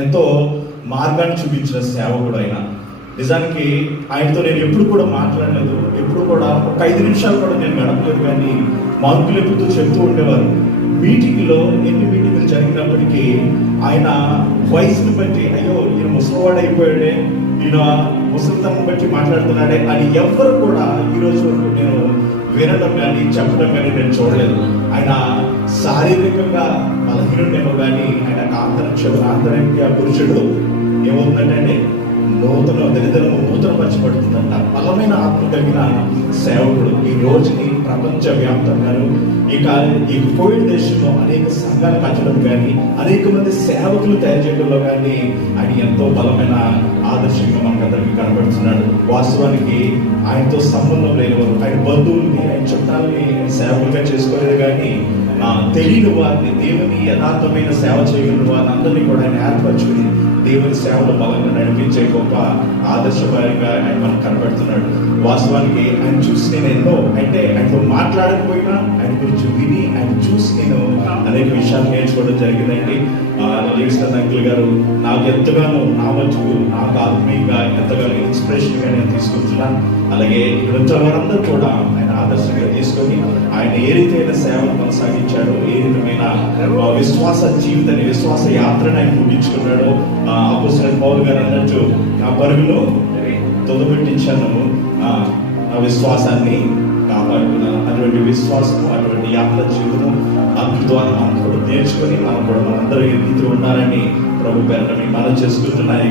ఎంతో మార్గాన్ని చూపించిన సేవకుడు ఆయన. నిజానికి ఆయనతో నేను ఎప్పుడు కూడా మాట్లాడలేదు, ఎప్పుడు కూడా ఒక 5 నిమిషాలు కూడా నేను గడపలేదు, కానీ మార్కులు ఎప్పుడూ చెప్తూ ఉండేవారు. మీటింగ్లో ఎన్ని మీటింగ్లు జరిగినప్పటికీ ఆయన వయసుని బట్టి అయ్యో ఈయన ముసలివాడు అయిపోయాడే, ఈయన ముసలితనం బట్టి మాట్లాడుతున్నాడే అని ఎవ్వరు కూడా ఈరోజు వరకు నేను వినడం కానీ చెప్పడం కానీ నేను చూడలేదు. ఆయన శారీరకంగా బలహీనుడేమో కానీ ఆయన ఆంతరిక పురుషుడు ఏమవుతుందంటే దరిద్రము నూతనపరచబడుతుందంట. బలమైన ఆత్మ కలిగిన సేవకుడు ఈ రోజుని ప్రపంచ వ్యాప్తంగాను ఈ కోవిడ్ దేశంలో అనేక సంఘాలు కట్టడం కానీ, అనేక మంది సేవకులు తయారు చేయడంలో కానీ ఆయన ఎంతో బలమైన ఆదర్శంగా మనకందరికీ కనబడుతున్నాడు. వాస్తవానికి ఆయనతో సంబంధం లేనివారు, ఆయన బంధువుల్ని, ఆయన చుట్టాలని సేవకులుగా చేసుకోలేదు, కానీ తెలియని వారిని, దేవుని యథార్థమైన సేవ చేయగలిగిన వారిని అందరినీ కూడా ఆయన ఏర్పరచుకుని దేవుని సేవలు బలంగా నడిపించే గొప్ప ఆదర్శపరంగా ఆయన మనకు కనబడుతున్నాడు. వాస్తవానికి ఆయన చూసి నేను ఎన్నో ఆయనతో మాట్లాడకపోయినా ఆయన గురించి విని ఆయన చూసి నేను అనేక విషయాలు నేర్చుకోవడం జరిగిందండి. లివింగ్స్టన్ అంకుల్ గారు నాకు ఎంతగానో నా మటుకు నాకు ఆత్మీయంగా ఎంతగానో ఇన్స్పిరేషన్గా నేను తీసుకుంటున్నాను. అలాగే ఇక్కడ వారందరూ కూడా ఆయన ఆదర్శంగా తీసుకొని ఆయన ఏ రీతైన సేవలు కొనసాగించాడో, ఏ విధమైన విశ్వాస జీవితాన్ని, విశ్వాస యాత్రను ఆయన ముగించుకున్నాడో, అపోస్తలుడైన పౌలు గారు అన్నట్టు ఆ పరుగులో తొదపెట్టించాను, ఆ విశ్వాసాన్ని కాపాడుకున్నాను. అటువంటి విశ్వాసము, అటువంటి యాత్ర జీవితము అందు ద్వారా మనం కూడా నేర్చుకొని మనం కూడా మనందరూ రీతి ఉండాలని ప్రభు పేరట మనం చేసుకుంటున్నాయి.